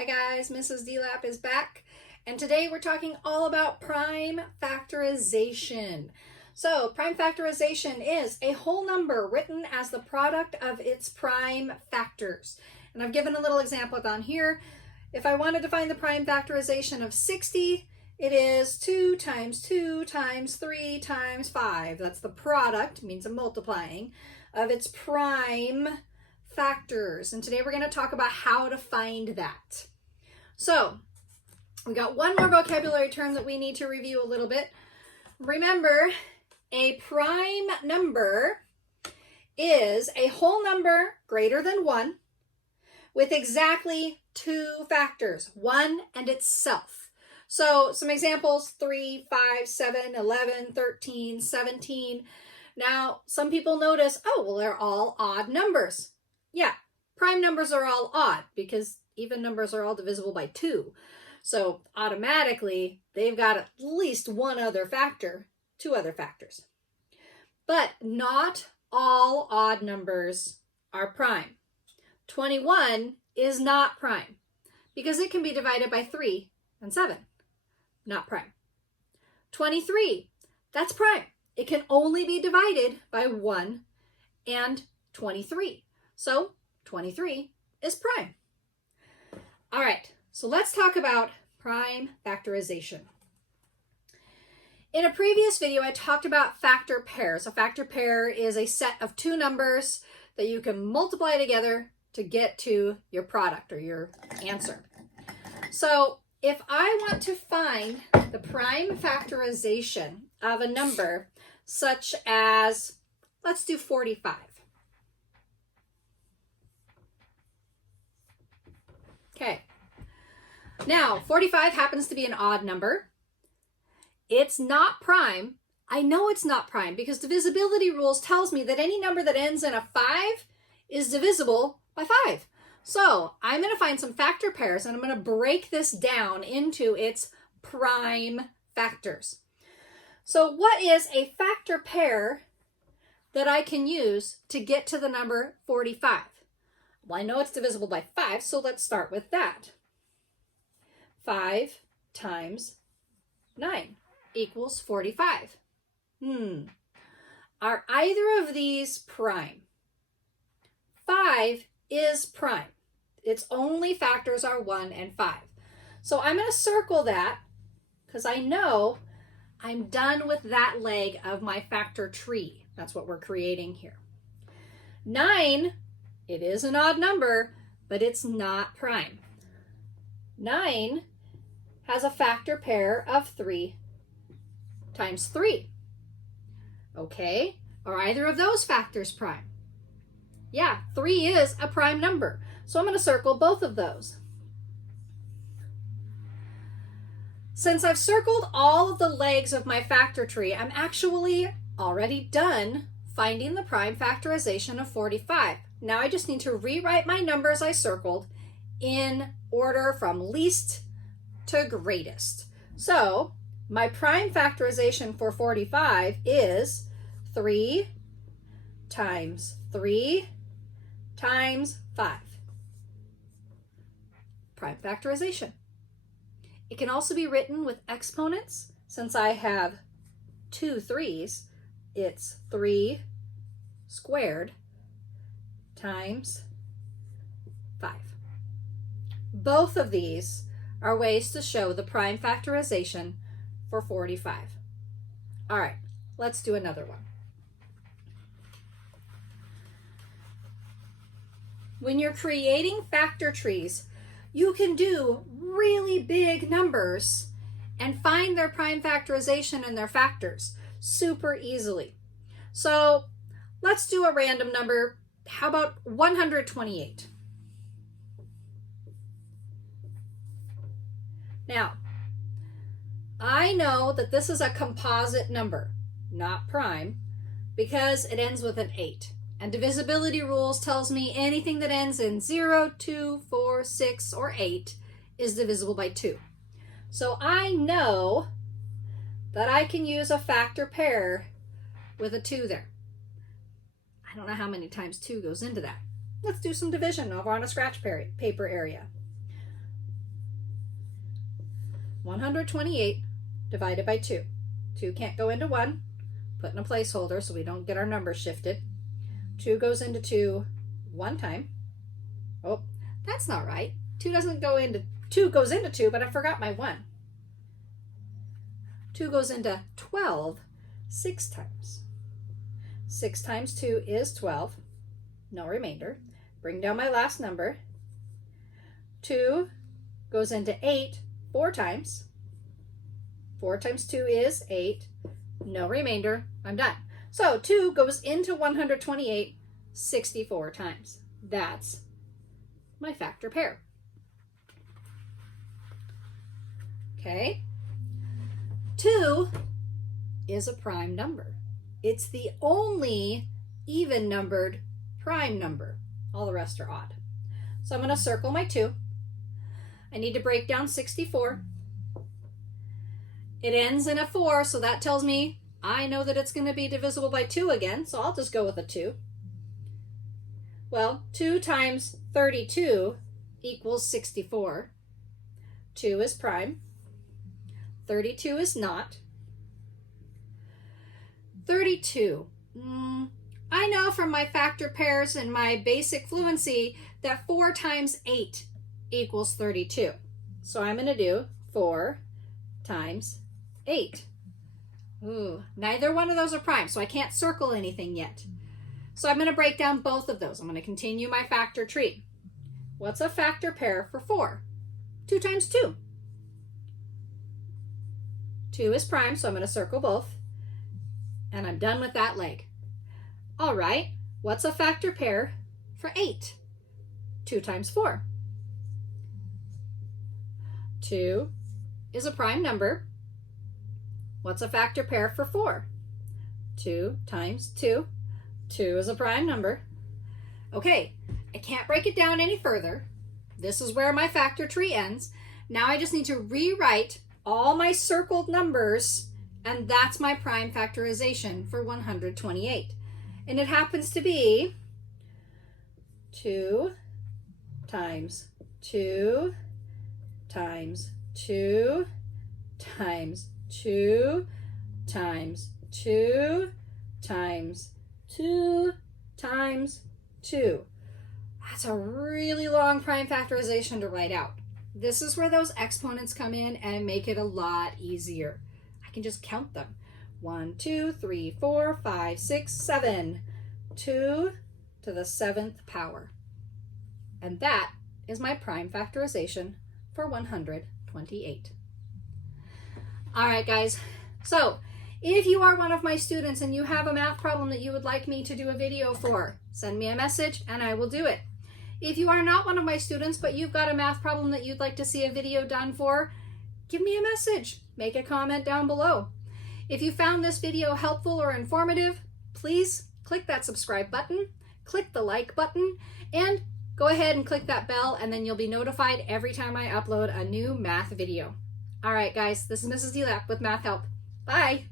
Hi guys, Mrs.DeLap is back, and today we're talking all about prime factorization. So prime factorization is a whole number written as the product of its prime factors. And I've given a little example down here. If I wanted to find the prime factorization of 60, it is 2 times 2 times 3 times 5. That's the product, means I'm multiplying, of its prime factors. And today we're going to talk about how to find that. So we got one more vocabulary term that we need to review a little bit. Remember, a prime number is a whole number greater than 1 with exactly 2 factors, 1 and itself. So some examples: 3, 5, 7, 11, 13, 17. Now, some people notice, oh, well, they're all odd numbers. Yeah, prime numbers are all odd because even numbers are all divisible by 2. So automatically, they've got at least one other factor, 2 other factors. But not all odd numbers are prime. 21 is not prime because it can be divided by 3 and 7. Not prime. 23, that's prime. It can only be divided by 1 and 23. So 23 is prime. All right, so let's talk about prime factorization. In a previous video, I talked about factor pairs. A factor pair is a set of 2 numbers that you can multiply together to get to your product or your answer. So if I want to find the prime factorization of a number such as, let's do 45. Okay. Now, 45 happens to be an odd number. It's not prime. I know it's not prime because divisibility rules tells me that any number that ends in a 5 is divisible by 5. So I'm going to find some factor pairs and I'm going to break this down into its prime factors. So what is a factor pair that I can use to get to the number 45? Well, I know it's divisible by 5, so let's start with that. 5 times 9 equals 45. Are either of these prime? 5 is prime. Its only factors are 1 and 5. So I'm going to circle that because I know I'm done with that leg of my factor tree. That's what we're creating here. 9, it is an odd number, but it's not prime. 9 has a factor pair of 3 times 3. Okay, are either of those factors prime? Yeah, 3 is a prime number. So I'm going to circle both of those. Since I've circled all of the legs of my factor tree, I'm actually already done finding the prime factorization of 45. Now I just need to rewrite my numbers I circled in order from least to greatest. So my prime factorization for 45 is 3 times 3 times 5. Prime factorization. It can also be written with exponents. Since I have 2 3's, it's 3 squared times 5. Both of these are ways to show the prime factorization for 45. All right, let's do another one. When you're creating factor trees, you can do really big numbers and find their prime factorization and their factors super easily. So let's do a random number. How about 128? Now, I know that this is a composite number, not prime, because it ends with an 8. And divisibility rules tells me anything that ends in 0, 2, 4, 6, or 8 is divisible by 2. So I know that I can use a factor pair with a 2 there. I don't know how many times 2 goes into that. Let's do some division over on a scratch paper area. 128 divided by 2. 2 can't go into 1. Put in a placeholder so we don't get our numbers shifted. 2 goes into 2 one time. Oh, that's not right. 2 goes into 2, but I forgot my 1. 2 goes into 12 6 times. 6 times 2 is 12. No remainder. Bring down my last number. 2 goes into 8 4 times. 4 times 2 is 8. No remainder. I'm done. So 2 goes into 128 64 times. That's my factor pair. Okay. 2 is a prime number. It's the only even numbered prime number. All the rest are odd. So I'm going to circle my 2. I need to break down 64. It ends in a 4, so that tells me I know that it's going to be divisible by 2 again, so I'll just go with a 2. Well, 2 times 32 equals 64. 2 is prime. 32 is not. 32. I know from my factor pairs and my basic fluency that 4 times 8 equals 32. So I'm going to do 4 times 8. Ooh, neither one of those are prime, so I can't circle anything yet. So I'm going to break down both of those. I'm going to continue my factor tree. What's a factor pair for 4? 2 times 2. 2 is prime, so I'm going to circle both. And I'm done with that leg. All right, what's a factor pair for 8? 2 times 4. 2 is a prime number. What's a factor pair for 4? 2 times 2. 2 is a prime number. Okay, I can't break it down any further. This is where my factor tree ends. Now I just need to rewrite all my circled numbers, and that's my prime factorization for 128. And it happens to be 2 times 2 times 2 times 2 times 2 times 2 times 2. That's a really long prime factorization to write out. This is where those exponents come in and make it a lot easier. I can just count them. 1, 2, 3, 4, 5, 6, 7. 2 to the 7th power. And that is my prime factorization for 128. All right, guys. So if you are one of my students and you have a math problem that you would like me to do a video for, send me a message and I will do it. If you are not one of my students, but you've got a math problem that you'd like to see a video done for, give me a message. Make a comment down below. If you found this video helpful or informative, please click that subscribe button, click the like button, and go ahead and click that bell, and then you'll be notified every time I upload a new math video. All right, guys, this is Mrs. DeLap with Math Help. Bye.